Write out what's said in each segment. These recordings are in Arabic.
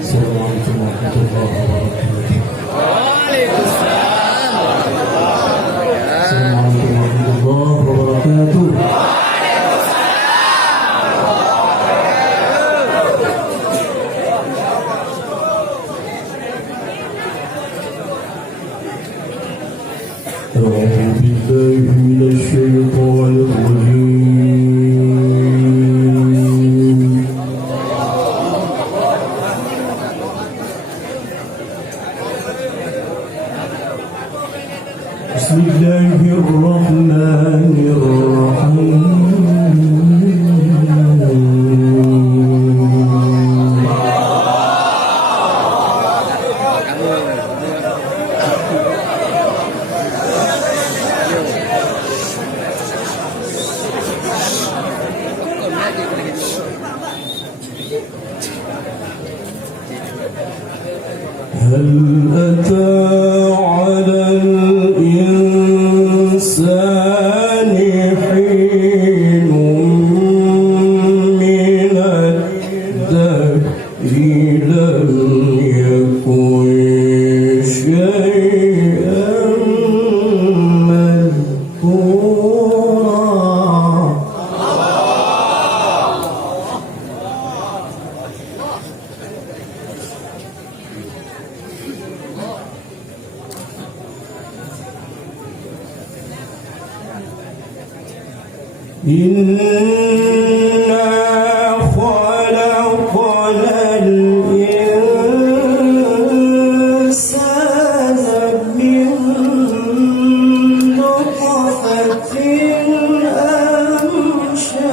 Assalamualaikum warahmatullahi wabarakatuh. Waalaikumsalam. Assalamualaikum warahmatullahi wabarakatuh. أعوذ بالله من الشيطان الرجيم. بسم الله الرحمن الرحيم. هل أتى على الإنسان حين من الدهر لم يكن شيئا مذكورا. إنا خلقنا الإنسان من نطفة أمشاج.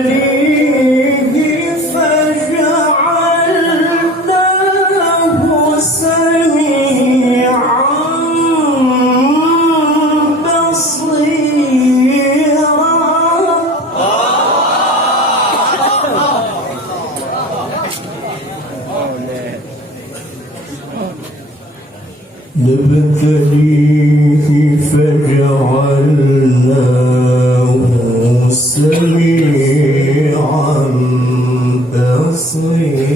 نبتليه فجعلناه سميعا نبتليه فجعلناه سميعا بصيرا.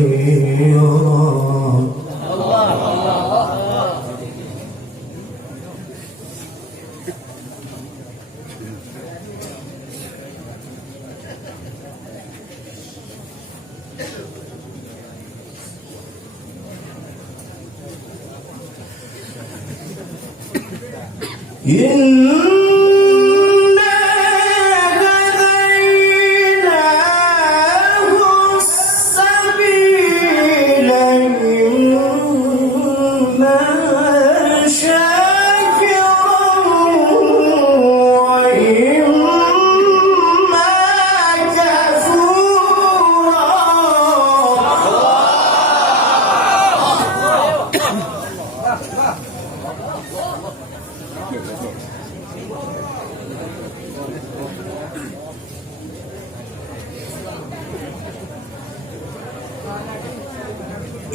إنا هديناه السبيل إما شاكرا وإما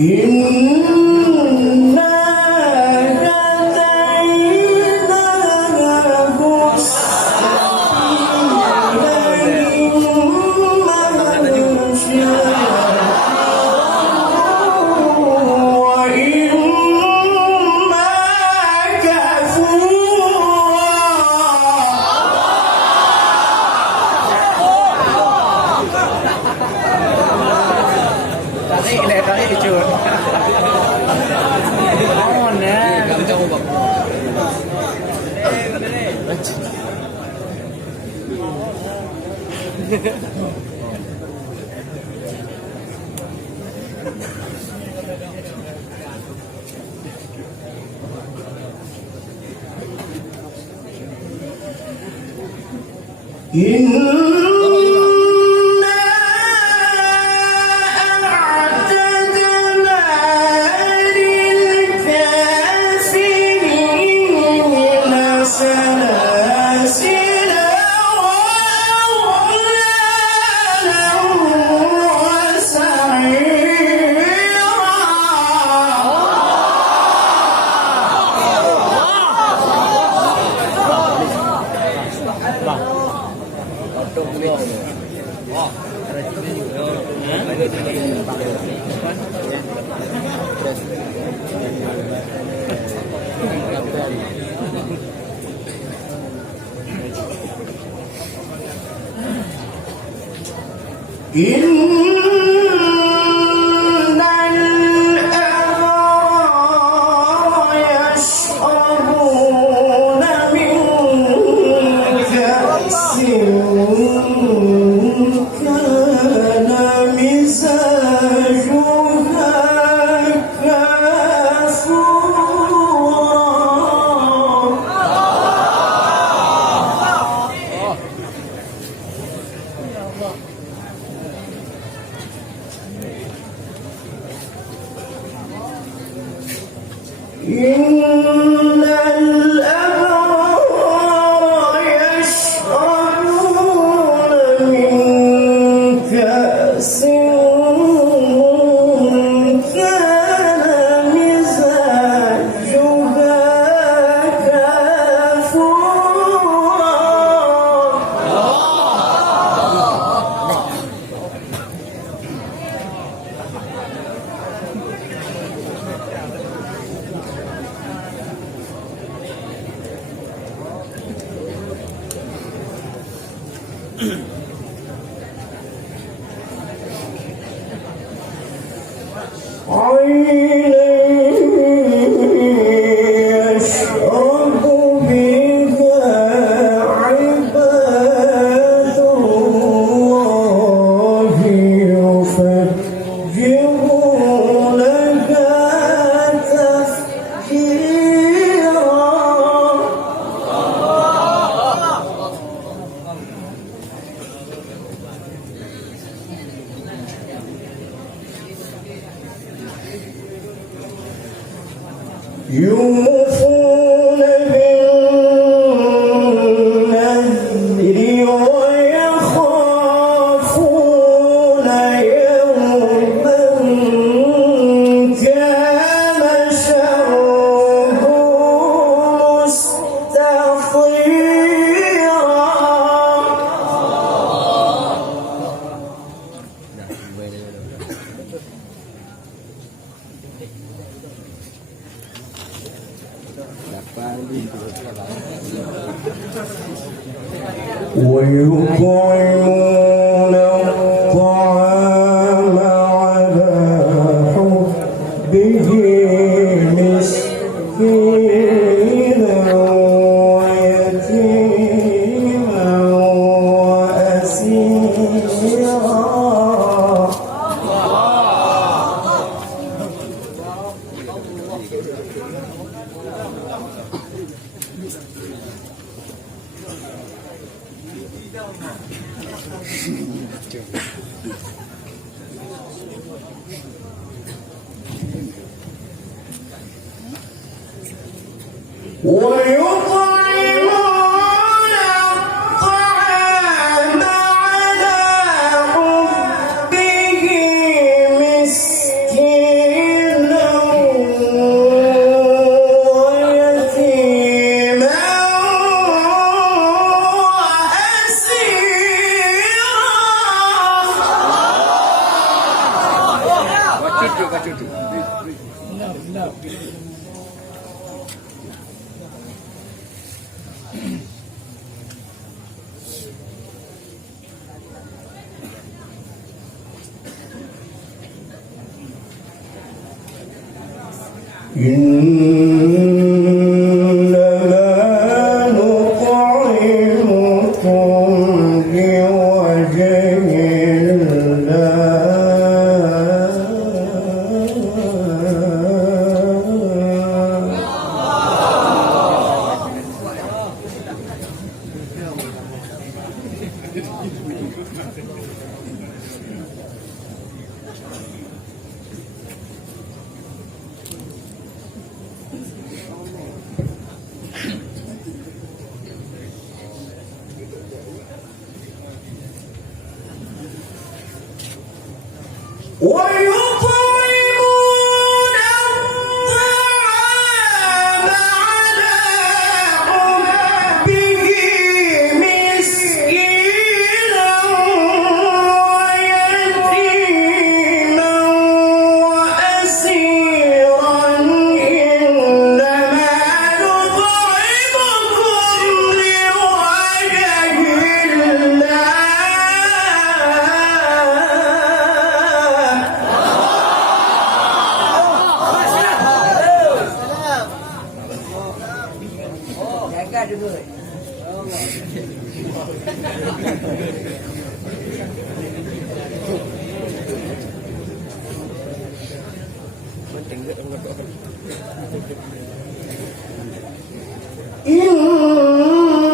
إنا هديناه السبيل إما شاكرا وإما Tarik cuy. On ya. Kamu coba bang. سلاسل وأغلالا Wah, ada juga. Ada يوفون بالنذر ويخافون يوما كان شره مستطيرا. ويطعمون الطعام على حبه مسكينا ويتيما وأسيرا. ويطعمون الطعام على حبه مسكينا ويتيما إنما نطعمكم لوجه ويطعمون الطعام على حبه مسكينا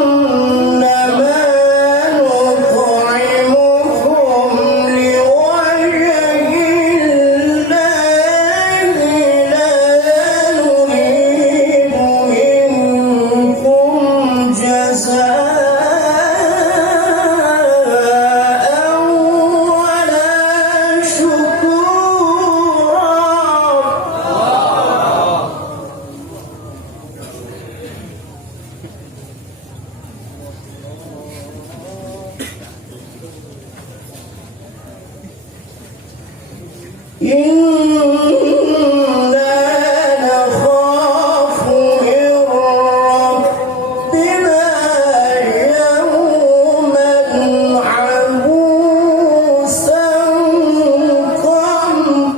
إنما نطعمكم لوجه الله لا نريد منكم جزاء ولا شكورا. إنا نخاف من ربنا يوما عبوسا قمطريرا.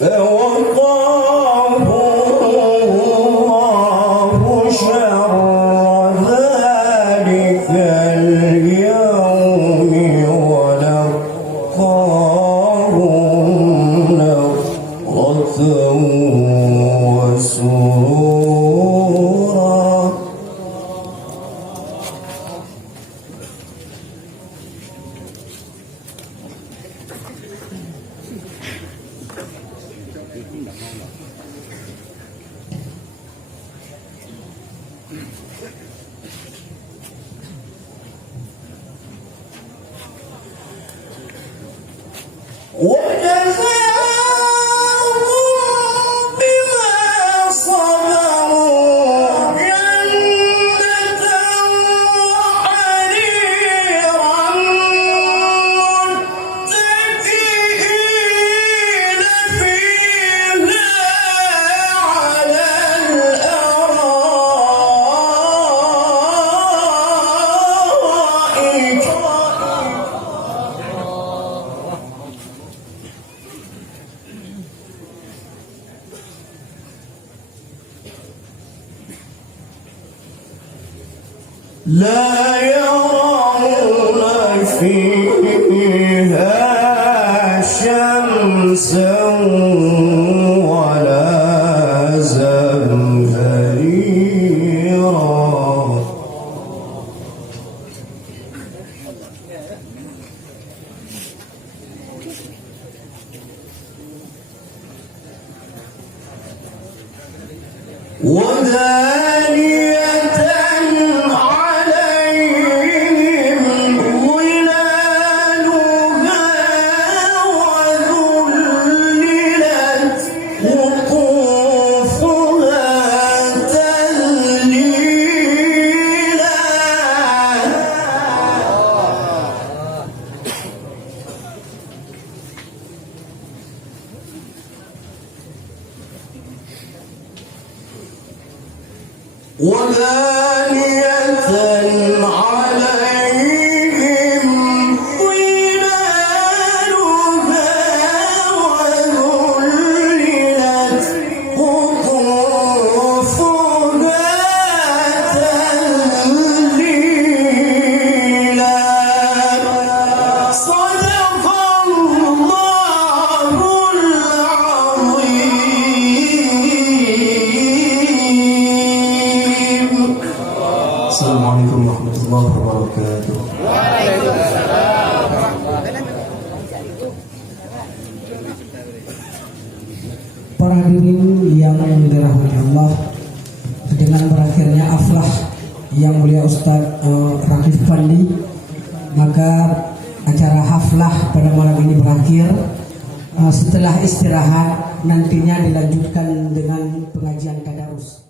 فوقاه الله شر ذلك اليوم ولقاهم نضرة وسرورا. وجزاهم بما صبروا جنة وحريرا متكئين فيها على الأرائك. لا يرون فيها شمسا ولا زمهريرا. ودانية عليهم ظلالها وذللت قطوفها تذليلا. ودانية عليهم ظلالها وذللت قطوفها تذليلا. صدق الله العظيم. السلام عليكم ورحمة الله وبركاته. Para hadirin yang dirahmati Allah, dengan berakhirnya aflah yang mulia Ustadz Rakif Fandi, maka acara haflah pada malam ini berakhir. Setelah istirahat nantinya dilanjutkan dengan pengajian tadarus.